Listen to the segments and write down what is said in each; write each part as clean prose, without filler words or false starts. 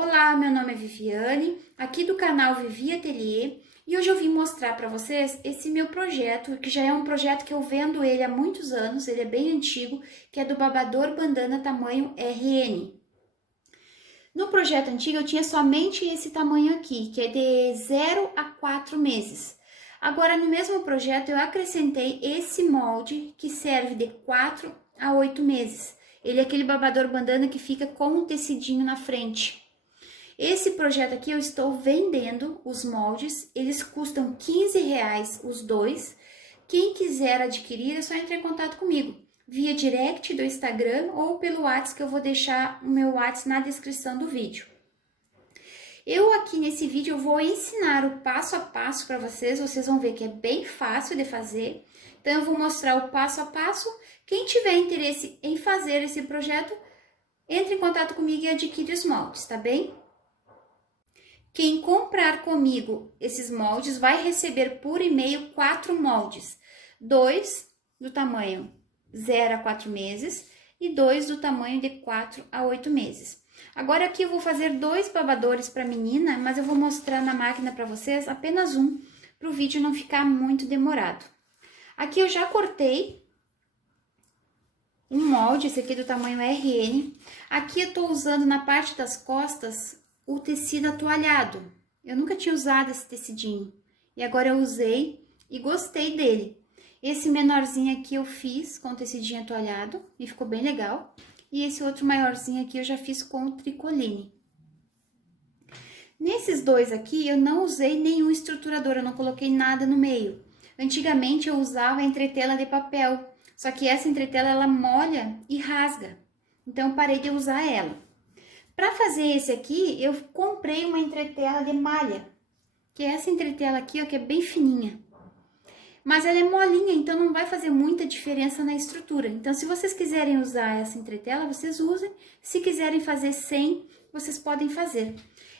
Olá, meu nome é Viviane, aqui do canal Vivi Ateliê, e hoje eu vim mostrar para vocês esse meu projeto, que já é um projeto que eu vendo ele há muitos anos, ele é bem antigo, que é do babador bandana tamanho RN. No projeto antigo eu tinha somente esse tamanho aqui, que é de 0 a 4 meses. Agora no mesmo projeto eu acrescentei esse molde que serve de 4 a 8 meses. Ele é aquele babador bandana que fica com um tecidinho na frente. Esse projeto aqui eu estou vendendo os moldes, eles custam R$15 os dois. Quem quiser adquirir é só entrar em contato comigo, via direct do Instagram ou pelo WhatsApp, que eu vou deixar o meu WhatsApp na descrição do vídeo. Eu aqui nesse vídeo eu vou ensinar o passo a passo para vocês vão ver que é bem fácil de fazer. Então eu vou mostrar o passo a passo. Quem tiver interesse em fazer esse projeto, entre em contato comigo e adquire os moldes, tá bem? Quem comprar comigo esses moldes vai receber por e-mail 4 moldes. 2 do tamanho 0 a 4 meses e 2 do tamanho de 4 a 8 meses. Agora aqui eu vou fazer 2 babadores para menina, mas eu vou mostrar na máquina para vocês apenas um, para o vídeo não ficar muito demorado. Aqui eu já cortei um molde, esse aqui do tamanho RN. Aqui eu tô usando na parte das costas o tecido atoalhado. Eu nunca tinha usado esse tecidinho. E agora eu usei e gostei dele. Esse menorzinho aqui eu fiz com o tecidinho atoalhado e ficou bem legal. E esse outro maiorzinho aqui eu já fiz com o tricoline. Nesses dois aqui eu não usei nenhum estruturador, eu não coloquei nada no meio. Antigamente eu usava a entretela de papel, só que essa entretela ela molha e rasga. Então eu parei de usar ela. Para fazer esse aqui, eu comprei uma entretela de malha, que é essa entretela aqui, ó, que é bem fininha. Mas ela é molinha, então não vai fazer muita diferença na estrutura. Então, se vocês quiserem usar essa entretela, vocês usem. Se quiserem fazer sem, vocês podem fazer.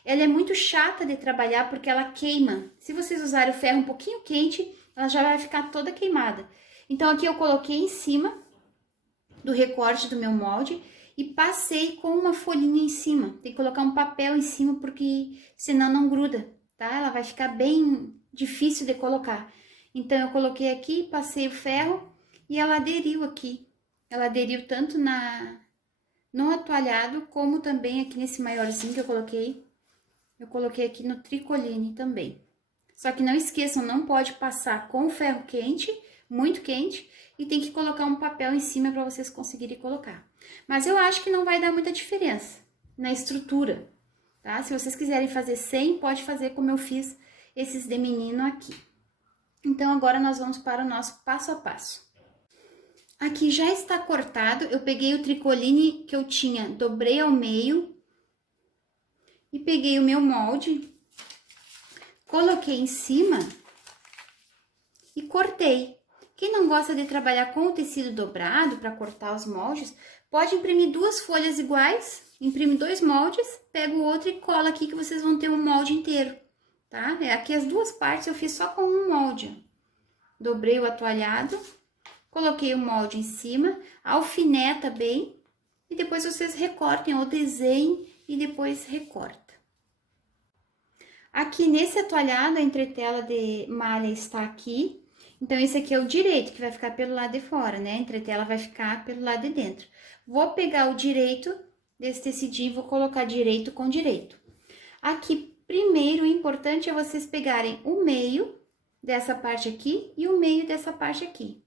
Ela é muito chata de trabalhar porque ela queima. Se vocês usarem o ferro um pouquinho quente, ela já vai ficar toda queimada. Então, aqui eu coloquei em cima do recorte do meu molde e passei com uma folhinha em cima. Tem que colocar um papel em cima porque senão não gruda, tá? Ela vai ficar bem difícil de colocar. Então eu coloquei aqui, passei o ferro e ela aderiu aqui. Ela aderiu tanto no atoalhado como também aqui nesse maiorzinho que eu coloquei. Eu coloquei aqui no tricoline também. Só que não esqueçam, não pode passar com o ferro quente, muito quente, e tem que colocar um papel em cima para vocês conseguirem colocar. Mas eu acho que não vai dar muita diferença na estrutura, tá? Se vocês quiserem fazer sem, pode fazer como eu fiz esses de menino aqui. Então, agora nós vamos para o nosso passo a passo. Aqui já está cortado, eu peguei o tricoline que eu tinha, dobrei ao meio e peguei o meu molde, coloquei em cima e cortei. Quem não gosta de trabalhar com o tecido dobrado para cortar os moldes, pode imprimir 2 folhas iguais, imprime 2 moldes, pega o outro e cola aqui que vocês vão ter um molde inteiro, tá? Aqui as 2 partes eu fiz só com um molde. Dobrei o atoalhado, coloquei o molde em cima, alfineta bem e depois vocês recortem ou desenhem e depois recorta. Aqui nesse atoalhado a entretela de malha está aqui. Então, esse aqui é o direito, que vai ficar pelo lado de fora, né? A entretela vai ficar pelo lado de dentro. Vou pegar o direito desse tecidinho e vou colocar direito com direito. Aqui, primeiro, o importante é vocês pegarem o meio dessa parte aqui e o meio dessa parte aqui.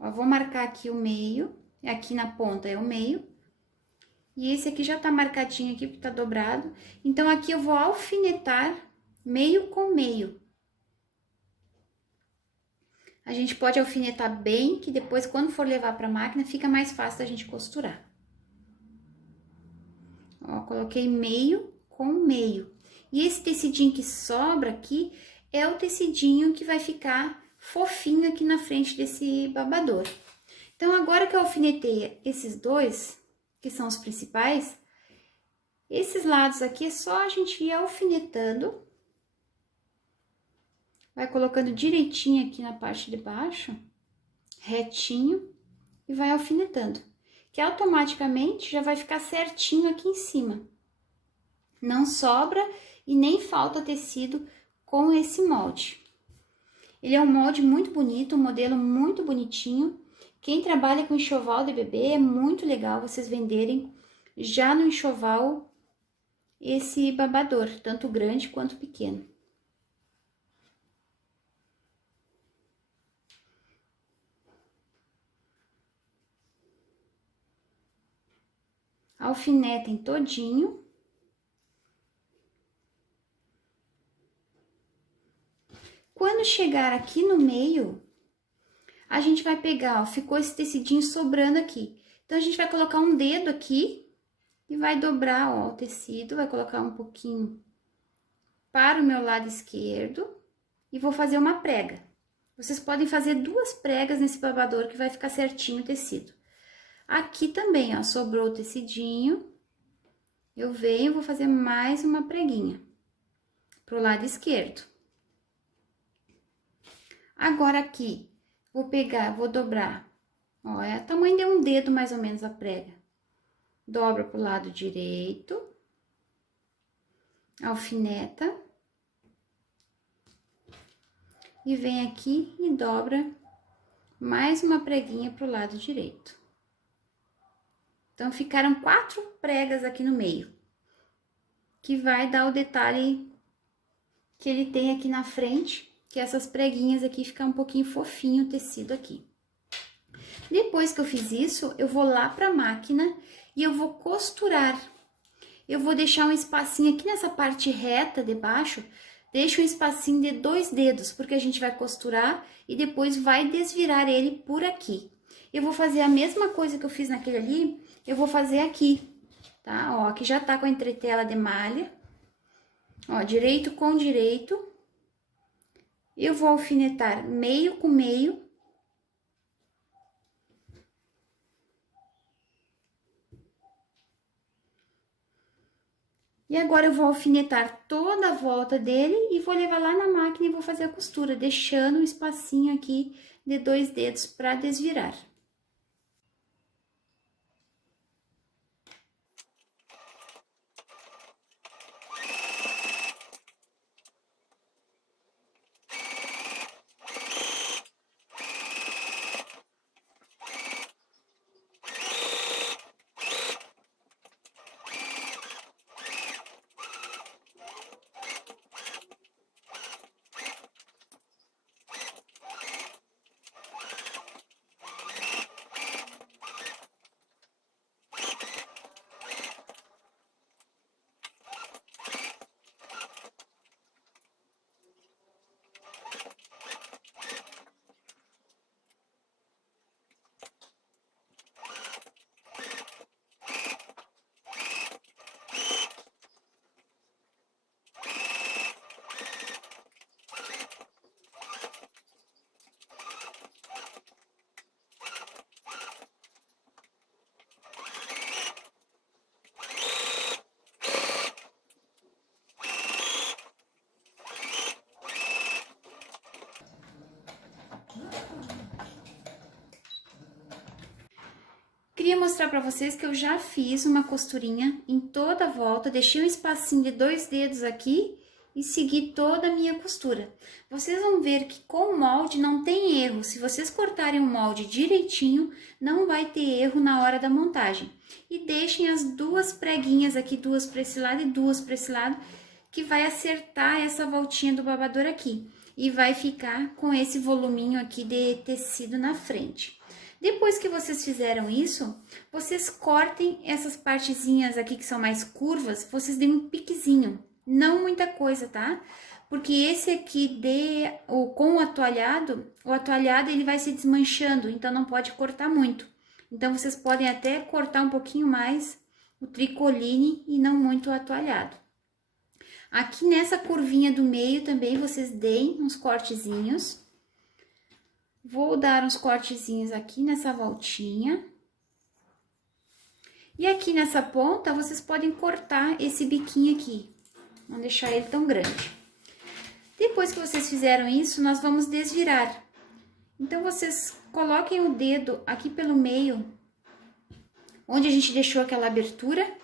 Ó, vou marcar aqui o meio, aqui na ponta é o meio. E esse aqui já tá marcadinho aqui, porque tá dobrado. Então, aqui eu vou alfinetar meio com meio. A gente pode alfinetar bem, que depois, quando for levar para a máquina, fica mais fácil a gente costurar. Ó, coloquei meio com meio. E esse tecidinho que sobra aqui é o tecidinho que vai ficar fofinho aqui na frente desse babador. Então, agora que eu alfinetei esses dois, que são os principais, esses lados aqui é só a gente ir alfinetando. Vai colocando direitinho aqui na parte de baixo, retinho, e vai alfinetando. Que automaticamente já vai ficar certinho aqui em cima. Não sobra e nem falta tecido com esse molde. Ele é um molde muito bonito, um modelo muito bonitinho. Quem trabalha com enxoval de bebê é muito legal vocês venderem já no enxoval esse babador, tanto grande quanto pequeno. Alfinetem todinho. Quando chegar aqui no meio, a gente vai pegar, ó, ficou esse tecidinho sobrando aqui. Então, a gente vai colocar um dedo aqui e vai dobrar, ó, o tecido, vai colocar um pouquinho para o meu lado esquerdo e vou fazer uma prega. Vocês podem fazer 2 pregas nesse babador que vai ficar certinho o tecido. Aqui também, ó, sobrou o tecidinho. Eu venho, vou fazer mais uma preguinha pro lado esquerdo. Agora aqui, vou pegar, vou dobrar, ó, é o tamanho de um dedo mais ou menos a prega. Dobra pro lado direito, alfineta, e vem aqui e dobra mais uma preguinha pro lado direito. Então, ficaram 4 pregas aqui no meio, que vai dar o detalhe que ele tem aqui na frente, que essas preguinhas aqui ficam um pouquinho fofinho o tecido aqui. Depois que eu fiz isso, eu vou lá pra máquina e eu vou costurar. Eu vou deixar um espacinho aqui nessa parte reta de baixo, deixa um espacinho de 2 dedos, porque a gente vai costurar e depois vai desvirar ele por aqui. Eu vou fazer a mesma coisa que eu fiz naquele ali, eu vou fazer aqui, tá? Ó, aqui já tá com a entretela de malha. Ó, direito com direito. Eu vou alfinetar meio com meio. E agora eu vou alfinetar toda a volta dele e vou levar lá na máquina e vou fazer a costura, deixando um espacinho aqui de 2 dedos para desvirar. Queria mostrar para vocês que eu já fiz uma costurinha em toda a volta, deixei um espacinho de 2 dedos aqui e segui toda a minha costura. Vocês vão ver que com o molde não tem erro, se vocês cortarem o molde direitinho, não vai ter erro na hora da montagem. E deixem as 2 preguinhas aqui, 2 para esse lado e 2 para esse lado, que vai acertar essa voltinha do babador aqui. E vai ficar com esse voluminho aqui de tecido na frente. Depois que vocês fizeram isso, vocês cortem essas partezinhas aqui que são mais curvas, vocês deem um piquezinho, não muita coisa, tá? Porque esse aqui com o atualhado ele vai se desmanchando, então não pode cortar muito. Então, vocês podem até cortar um pouquinho mais o tricoline e não muito o atualhado. Aqui nessa curvinha do meio também vocês deem uns cortezinhos. Vou dar uns cortezinhos aqui nessa voltinha. E aqui nessa ponta, vocês podem cortar esse biquinho aqui. Não deixar ele tão grande. Depois que vocês fizeram isso, nós vamos desvirar. Então, vocês coloquem o dedo aqui pelo meio, onde a gente deixou aquela abertura.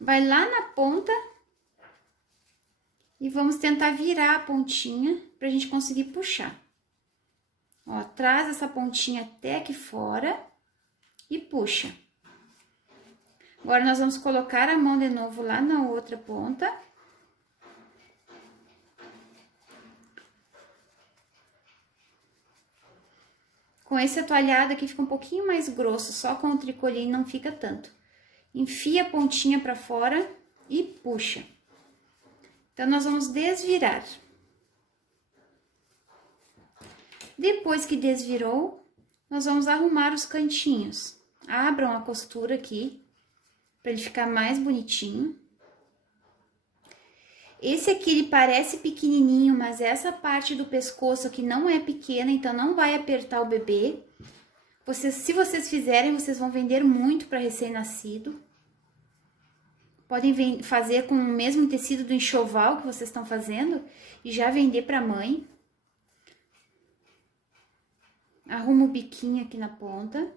Vai lá na ponta E vamos tentar virar a pontinha pra gente conseguir puxar. Ó, traz essa pontinha até aqui fora e puxa. Agora, nós vamos colocar a mão de novo lá na outra ponta. Com esse atoalhado aqui fica um pouquinho mais grosso, só com o tricoline não fica tanto. Enfia a pontinha pra fora e puxa. Então, nós vamos desvirar. Depois que desvirou, nós vamos arrumar os cantinhos. Abram a costura aqui, para ele ficar mais bonitinho. Esse aqui, ele parece pequenininho, mas essa parte do pescoço aqui não é pequena, então não vai apertar o bebê. Se vocês fizerem, vocês vão vender muito para recém-nascido. Podem fazer com o mesmo tecido do enxoval que vocês estão fazendo e já vender para a mãe. Arrumo o biquinho aqui na ponta.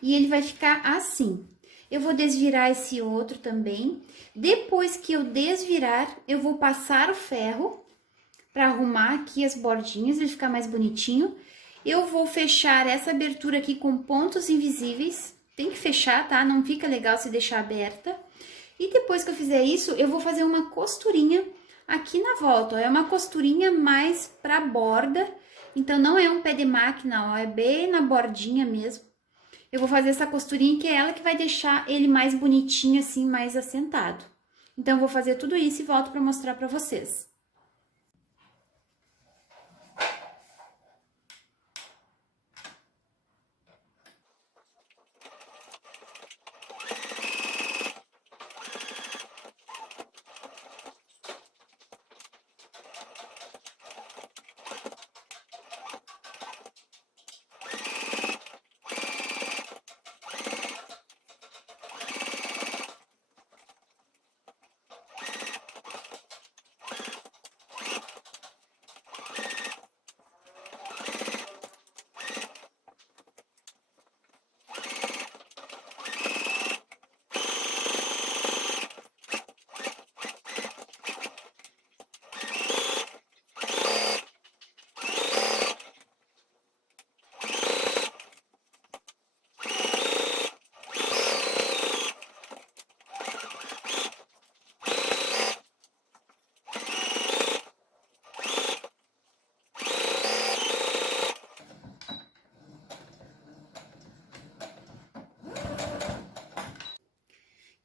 E ele vai ficar assim. Eu vou desvirar esse outro também. Depois que eu desvirar, eu vou passar o ferro para arrumar aqui as bordinhas, ele ficar mais bonitinho. Eu vou fechar essa abertura aqui com pontos invisíveis. Tem que fechar, tá? Não fica legal se deixar aberta. E depois que eu fizer isso, eu vou fazer uma costurinha aqui na volta. Ó. É uma costurinha mais pra borda. Então, não é um pé de máquina, ó. É bem na bordinha mesmo. Eu vou fazer essa costurinha que é ela que vai deixar ele mais bonitinho, assim, mais assentado. Então, eu vou fazer tudo isso e volto pra mostrar pra vocês.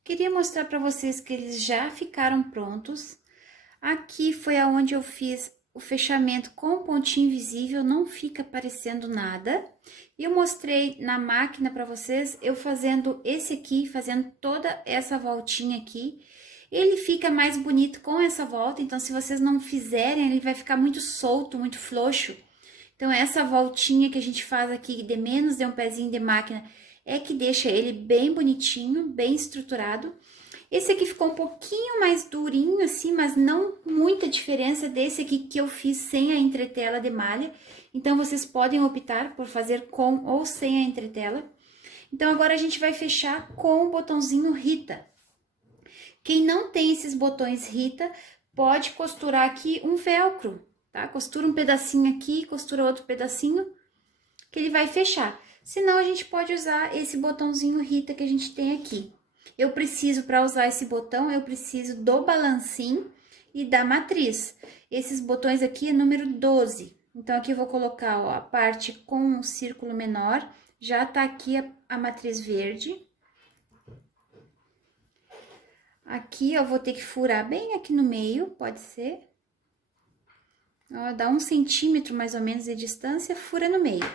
Queria mostrar para vocês que eles já ficaram prontos. Aqui foi aonde eu fiz o fechamento com pontinho invisível, não fica aparecendo nada. E eu mostrei na máquina para vocês, eu fazendo esse aqui, fazendo toda essa voltinha aqui. Ele fica mais bonito com essa volta, então se vocês não fizerem, ele vai ficar muito solto, muito frouxo. Então, essa voltinha que a gente faz aqui de menos de um pezinho de máquina é que deixa ele bem bonitinho, bem estruturado. Esse aqui ficou um pouquinho mais durinho assim, mas não muita diferença desse aqui que eu fiz sem a entretela de malha. Então, vocês podem optar por fazer com ou sem a entretela. Então, agora a gente vai fechar com o botãozinho Rita. Quem não tem esses botões Rita, pode costurar aqui um velcro, tá? Costura um pedacinho aqui, costura outro pedacinho, que ele vai fechar. Senão, a gente pode usar esse botãozinho Rita que a gente tem aqui. Eu preciso, para usar esse botão, eu preciso do balancim e da matriz. Esses botões aqui é número 12. Então, aqui eu vou colocar, ó, a parte com um círculo menor. Já tá aqui a matriz verde. Aqui eu vou ter que furar bem aqui no meio, pode ser. Ó, dá 1 centímetro mais ou menos de distância, fura no meio.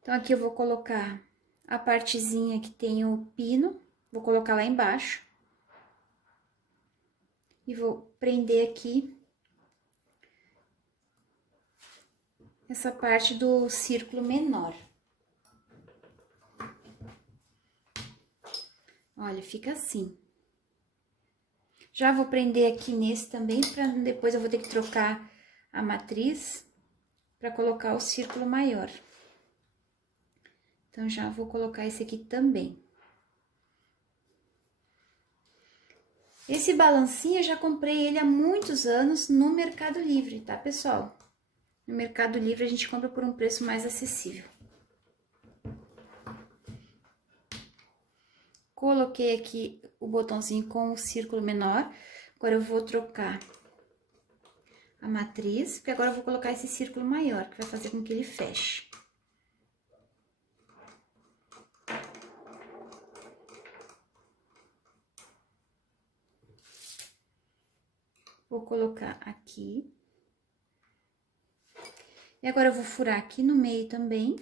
Então, aqui eu vou colocar a partezinha que tem o pino. Vou colocar lá embaixo. E vou prender aqui essa parte do círculo menor. Olha, fica assim. Já vou prender aqui nesse também, para depois eu vou ter que trocar a matriz para colocar o círculo maior. Então, já vou colocar esse aqui também. Esse balancinho eu já comprei ele há muitos anos no Mercado Livre, tá, pessoal? No Mercado Livre a gente compra por um preço mais acessível. Coloquei aqui o botãozinho com o círculo menor. Agora eu vou trocar a matriz, porque agora eu vou colocar esse círculo maior, que vai fazer com que ele feche. Vou colocar aqui. E agora eu vou furar aqui no meio também.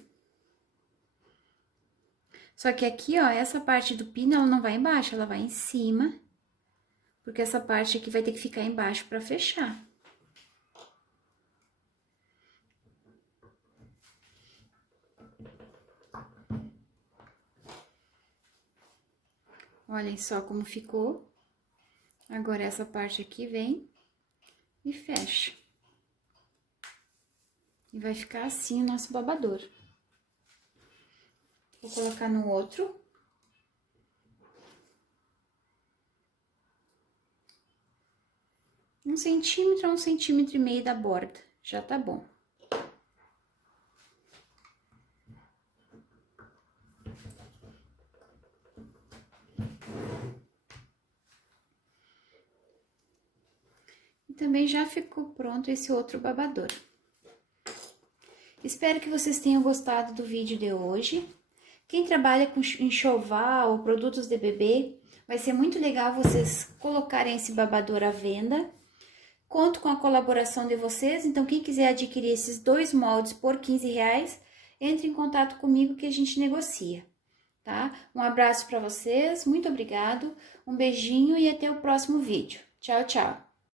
Só que aqui, ó, essa parte do pino, ela não vai embaixo, ela vai em cima. Porque essa parte aqui vai ter que ficar embaixo pra fechar. Olhem só como ficou. Agora, essa parte aqui vem e fecha. E vai ficar assim o nosso babador. Vou colocar no outro. Um centímetro a 1,5 cm da borda, já tá bom. E também já ficou pronto esse outro babador. Espero que vocês tenham gostado do vídeo de hoje. Quem trabalha com enxoval ou produtos de bebê, vai ser muito legal vocês colocarem esse babador à venda. Conto com a colaboração de vocês, então quem quiser adquirir esses 2 moldes por R$15, entre em contato comigo que a gente negocia, tá? Um abraço para vocês, muito obrigado, um beijinho e até o próximo vídeo. Tchau, tchau!